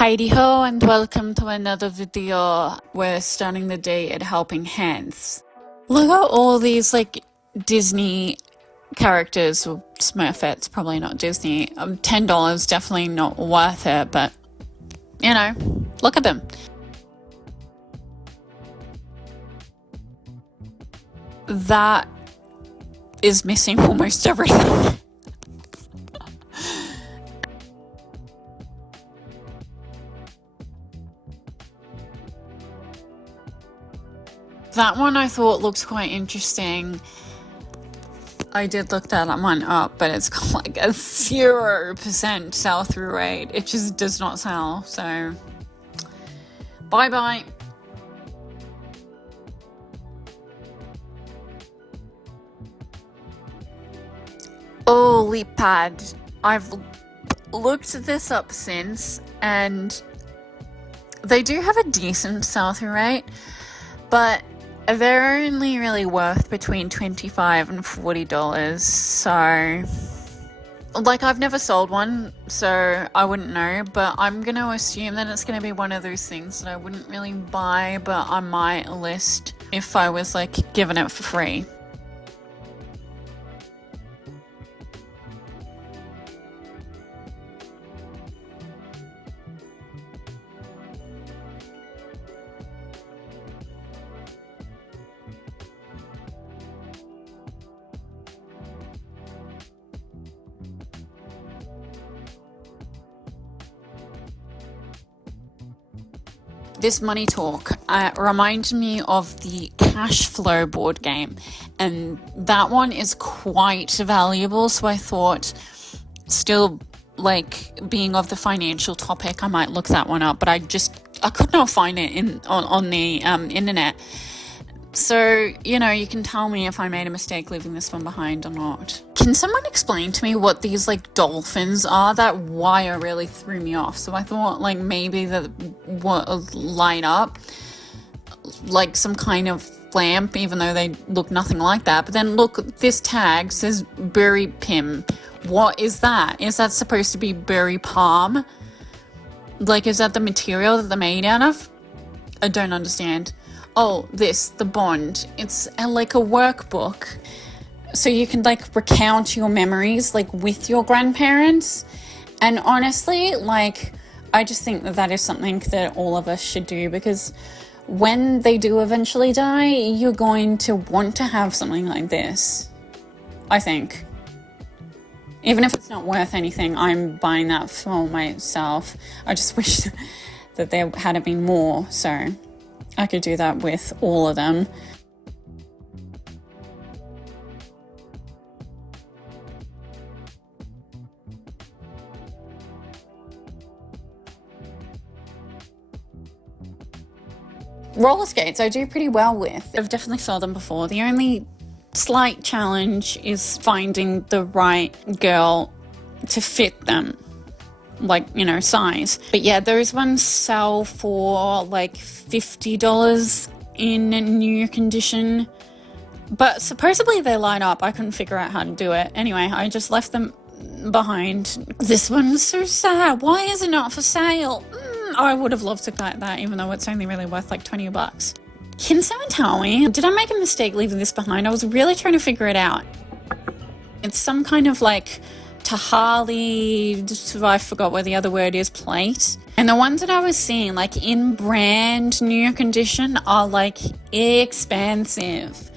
Heidi ho, and welcome to another video. We're starting the day at Helping Hands. Look at all these like Disney characters, or Smurfettes, probably not Disney. $10 definitely not worth it, but you know, look at them. That is missing almost everything. That one I thought looked quite interesting. I did look that one up, but it's got like a 0% sell through rate. It just does not sell, so bye bye. Oh, leap pad. I've looked this up since, and they do have a decent sell through rate, but they're only really worth between $25 and $40. So, like, I've never sold one, so I wouldn't know, but I'm going to assume that it's going to be one of those things that I wouldn't really buy, but I might list if I was, like, given it for free. This money talk reminds me of the cash flow board game, and that one is quite valuable. So I thought, still like being of the financial topic, I might look that one up, but I could not find it on the internet. So, you know, you can tell me if I made a mistake leaving this one behind or not. Can someone explain to me what these, like, dolphins are? That wire really threw me off. So I thought, like, maybe that would light up like some kind of lamp, even though they look nothing like that. But then look, this tag says berry pim. What is that? Is that supposed to be berry palm? Like, is that the material that they're made out of? I don't understand. Oh, the bond. It's like a workbook. So you can like recount your memories like with your grandparents. And honestly, like, I just think that is something that all of us should do, because when they do eventually die, you're going to want to have something like this, I think. Even if it's not worth anything, I'm buying that for myself. I just wish that there had been more, so I could do that with all of them. Roller skates I do pretty well with. I've definitely sold them before. The only slight challenge is finding the right girl to fit them, like, you know, size. But yeah, those ones sell for like $50 in new condition, but supposedly they light up. I couldn't figure out how to do it. Anyway, I just left them behind. This one's so sad. Why is it not for sale? I would have loved to collect that, even though it's only really worth like $20. Can someone tell me, did I make a mistake leaving this behind? I was really trying to figure it out. It's some kind of like Tahali, I forgot what the other word is, plate. And the ones that I was seeing like in brand new condition are like expensive.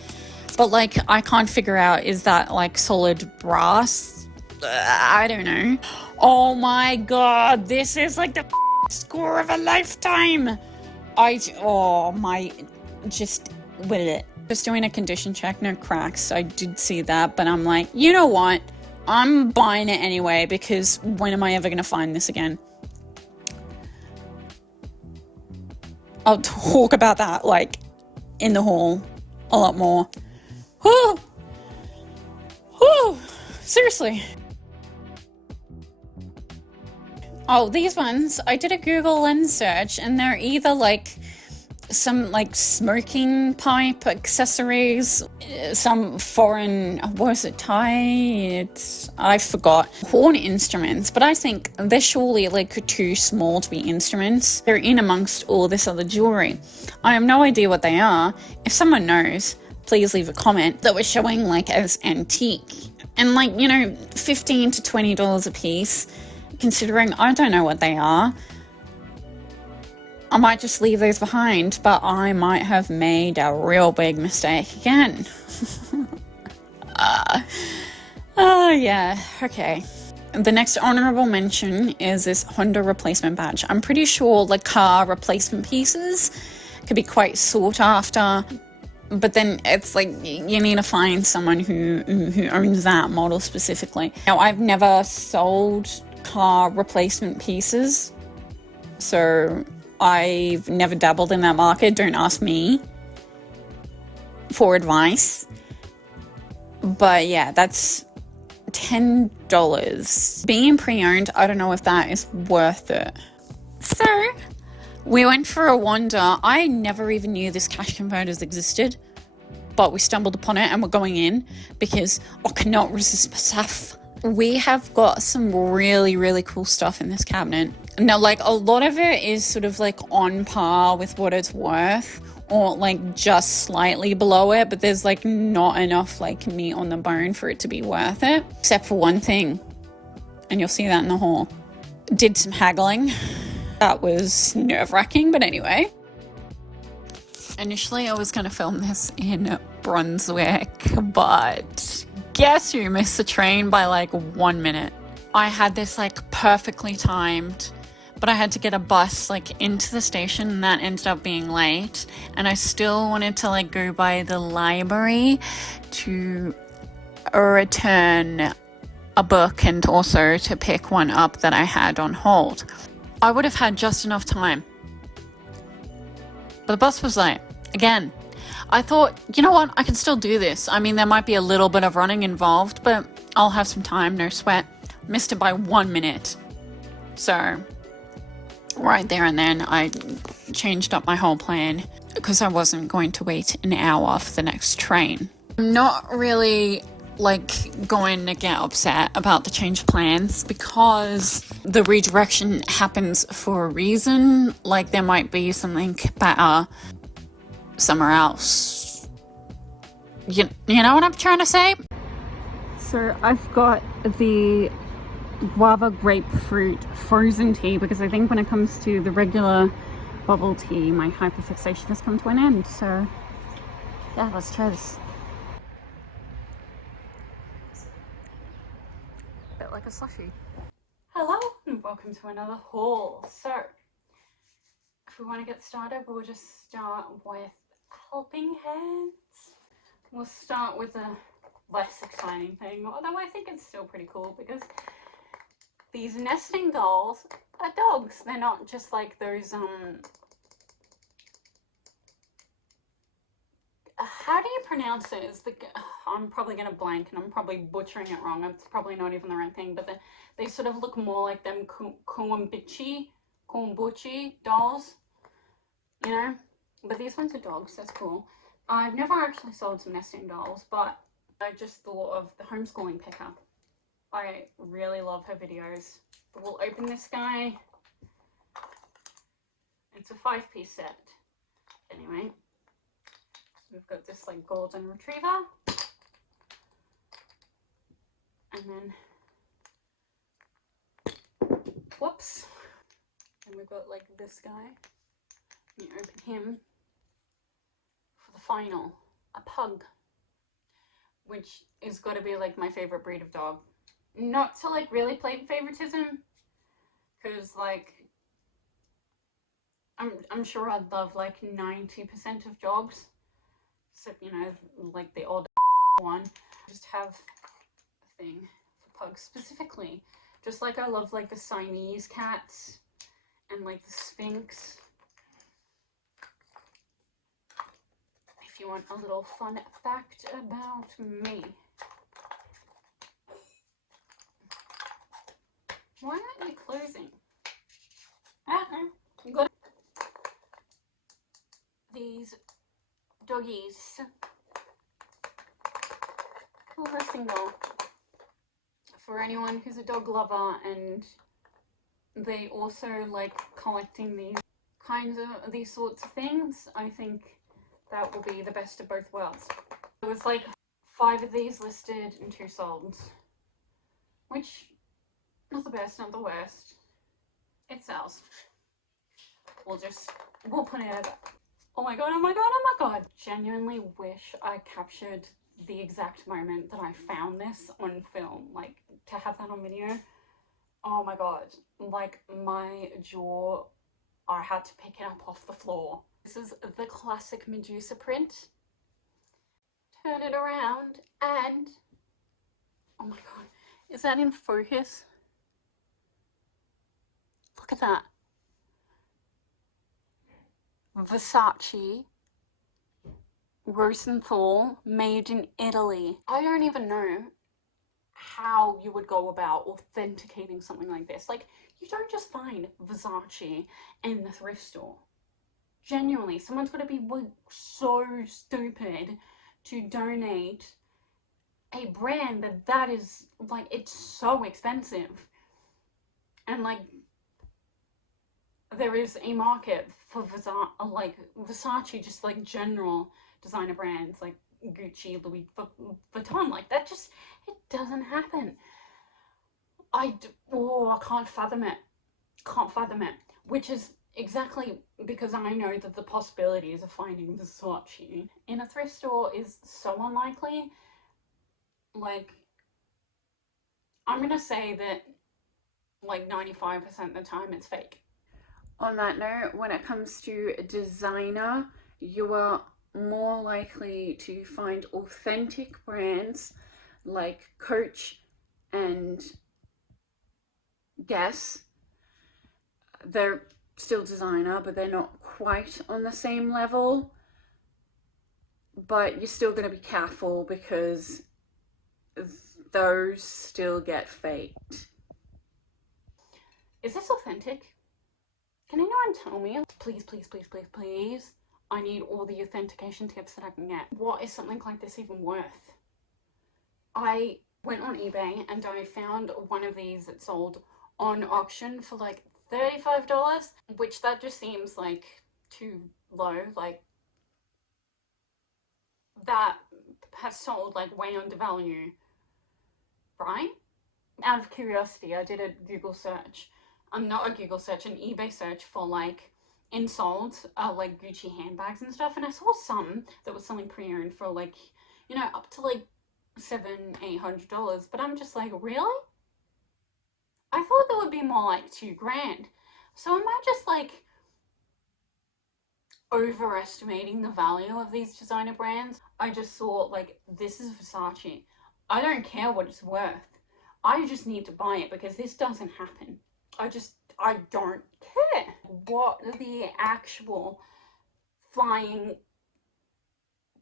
But like, I can't figure out, is that like solid brass? I don't know. Oh my god, this is like the score of a lifetime. Just doing a condition check, no cracks. I did see that, but I'm like, you know what? I'm buying it anyway, because when am I ever going to find this again? I'll talk about that, like, in the haul a lot more. Whew! Whew! Seriously. Oh, these ones, I did a Google Lens search, and they're either, like, some like smoking pipe accessories, some foreign, what was it, Thai? I forgot. Horn instruments, but I think they're surely like too small to be instruments. They're in amongst all this other jewelry. I have no idea what they are. If someone knows, please leave a comment. That was showing like as antique and like, you know, $15 to $20 a piece, considering I don't know what they are. I might just leave those behind, but I might have made a real big mistake again. Yeah, okay. The next honorable mention is this Honda replacement badge. I'm pretty sure like car replacement pieces could be quite sought after, but then it's like you need to find someone who owns that model specifically. Now, I've never sold car replacement pieces, so I've never dabbled in that market. Don't ask me for advice. But yeah, that's $10. Being pre-owned, I don't know if that is worth it. So we went for a wander. I never even knew this cash converters existed, but we stumbled upon it and we're going in because I cannot resist myself. We have got some really, really cool stuff in this cabinet. Now, like, a lot of it is sort of like on par with what it's worth, or like just slightly below it, but there's like not enough like meat on the bone for it to be worth it, except for one thing, and you'll see that in the haul. Did some haggling. That was nerve-wracking, but anyway. Initially, I was going to film this in Brunswick, but guess who missed the train by like 1 minute? I had this like perfectly timed, but I had to get a bus like into the station and that ended up being late. And I still wanted to like go by the library to return a book and also to pick one up that I had on hold. I would have had just enough time, but the bus was late again. I thought, you know what, I can still do this. I mean, there might be a little bit of running involved, but I'll have some time, no sweat. Missed it by 1 minute. So right there and then I changed up my whole plan because I wasn't going to wait an hour for the next train. I'm not really like going to get upset about the change of plans because the redirection happens for a reason. Like there might be something better somewhere else. You know what I'm trying to say? So I've got the guava grapefruit frozen tea because I think when it comes to the regular bubble tea, my hyperfixation has come to an end. So yeah, let's try this. A bit like a slushie. Hello and welcome to another haul. So if we want to get started, we'll just start with helping hands. We'll start with a less exciting thing, although I think it's still pretty cool because these nesting dolls are dogs. They're not just like those, how do you pronounce it? I'm probably going to blank and I'm probably butchering it wrong. It's probably not even the right thing, but they sort of look more like them Kuambuchi dolls, you know? But these ones are dogs, that's cool. I've never actually sold some nesting dolls, but I just thought of the homeschooling picker. I really love her videos. But we'll open this guy. It's a 5-piece set. Anyway, we've got this like golden retriever. And then, whoops. And we've got like this guy. You open him for the final, a pug, which is got to be like my favorite breed of dog. Not to like really play favoritism, because like I'm sure I'd love like 90% of dogs, except you know like the odd one. Just have a thing for pugs specifically, just like I love like the Siamese cats and like the Sphinx. If you want a little fun fact about me. Why aren't you closing? Okay, good. doggies. Oh, they're single. For anyone who's a dog lover and they also like collecting these sorts of things, I think that will be the best of both worlds. There was like 5 of these listed and 2 sold, which not the best, not the worst. It sells. We'll put it at, oh my god, oh my god, oh my god. Genuinely wish I captured the exact moment that I found this on film, like to have that on video. Oh my god, like my jaw, I had to pick it up off the floor. This is the classic Medusa print. Turn it around and, oh my god, is that in focus? Look at that. Versace, Rosenthal, made in Italy. I don't even know how you would go about authenticating something like this. Like, you don't just find Versace in the thrift store. Genuinely, someone's got to be so stupid to donate a brand that is, like, it's so expensive. And, like, there is a market for Versace, just like general designer brands like Gucci, Louis Vuitton, like that just, it doesn't happen. I can't fathom it. Can't fathom it. Which is exactly because I know that the possibilities of finding Versace in a thrift store is so unlikely. Like, I'm gonna say that like 95% of the time it's fake. On that note, when it comes to designer, you are more likely to find authentic brands like Coach and Guess. They're still designer, but they're not quite on the same level. But you're still going to be careful because those still get faked. Is this authentic? Can anyone tell me? Please, please, please, please, please. I need all the authentication tips that I can get. What is something like this even worth? I went on eBay and I found one of these that sold on auction for like $35, which that just seems like too low. Like, that has sold like way undervalued, right? Out of curiosity, I did a Google search. Not a Google search, an eBay search for like in-sold like Gucci handbags and stuff, and I saw some that were selling pre-owned for like, you know, up to like $700-800, but I'm just like, really? I thought that would be more like $2 grand. So am I just like overestimating the value of these designer brands? I just thought, like, this is Versace. I don't care what it's worth. I just need to buy it because this doesn't happen. I don't care what the actual flying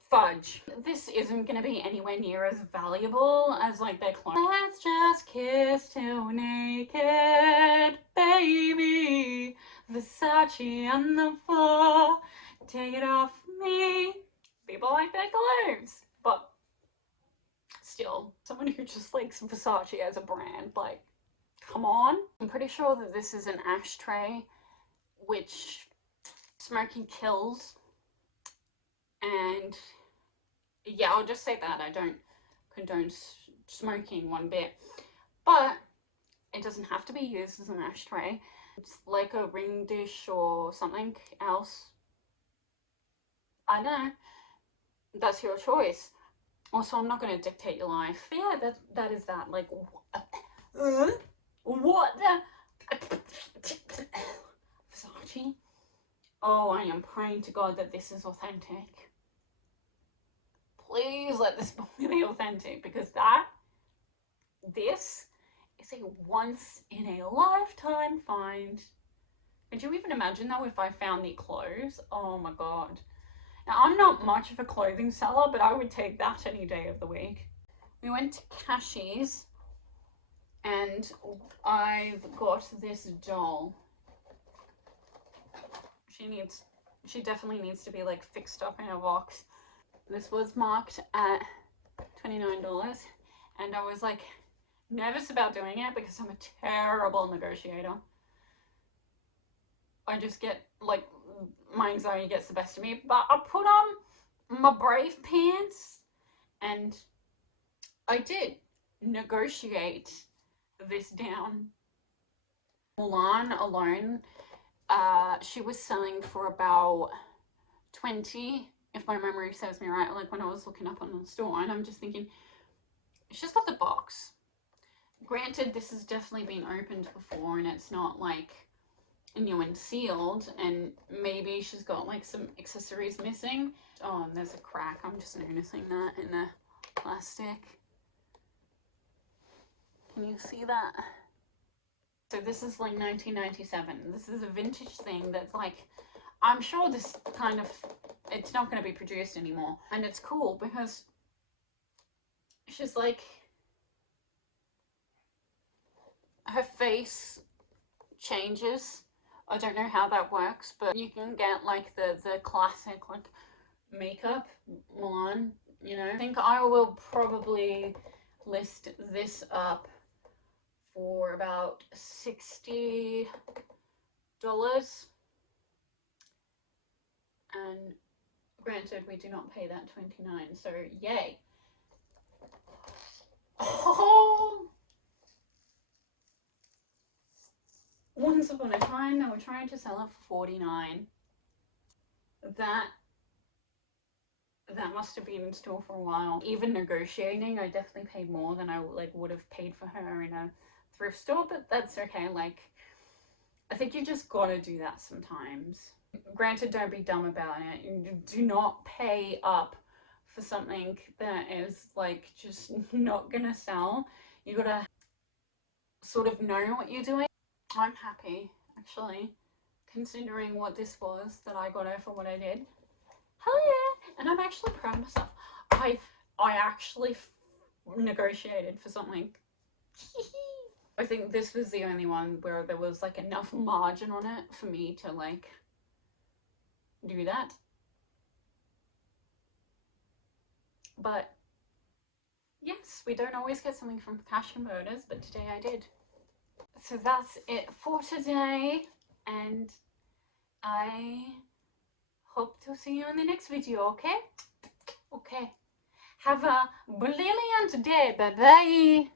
fudge. This isn't going to be anywhere near as valuable as like their clothes. Let's just kiss till naked, baby. Versace on the floor, take it off me. People like their clothes, but still, someone who just likes Versace as a brand, like, come on. I'm pretty sure that this is an ashtray, which smoking kills. And yeah, I'll just say that. I don't condone smoking one bit. But it doesn't have to be used as an ashtray. It's like a ring dish or something else. I don't know. That's your choice. Also, I'm not going to dictate your life. But yeah, that is that. Like, what the? Versace? Oh, I am praying to God that this is authentic. Please let this be authentic, because this is a once in a lifetime find. Could you even imagine though if I found the clothes? Oh my God. Now, I'm not much of a clothing seller, but I would take that any day of the week. We went to Cashies and I've got this doll. She definitely needs to be like fixed up in a box. This was marked at $29, and I was like nervous about doing it because I'm a terrible negotiator. I just get like, my anxiety gets the best of me. But I put on my brave pants and I did negotiate this down. Mulan alone, she was selling for about 20, if my memory serves me right, like when I was looking up on the store, and I'm just thinking, it's just got the box. Granted, this has definitely been opened before and it's not like new and sealed, and maybe she's got like some accessories missing. Oh, and there's a crack. I'm just noticing that in the plastic. Can you see that? So this is like 1997. This is a vintage thing that's like, I'm sure this kind of, it's not going to be produced anymore. And it's cool because she's like, her face changes. I don't know how that works, but you can get like the classic like makeup Mulan, you know. I think I will probably list this up for about $60, and granted we do not pay that $29, so yay. Oh, once upon a time they were trying to sell it for $49. That must have been in store for a while. Even negotiating, I definitely paid more than I like would have paid for her in a thrift store, but that's okay. Like, I think you just gotta do that sometimes. Granted, don't be dumb about it. You do not pay up for something that is like just not gonna sell. You gotta sort of know what you're doing. I'm happy, actually, considering what this was that I got her for what I did. Hell yeah! And I'm actually proud of myself. I actually negotiated for something. I think this was the only one where there was like enough margin on it for me to like do that. But yes, we don't always get something from cash converters, but today I did. So that's it for today, and I hope to see you in the next video, okay? Okay. Have a brilliant day. Bye bye.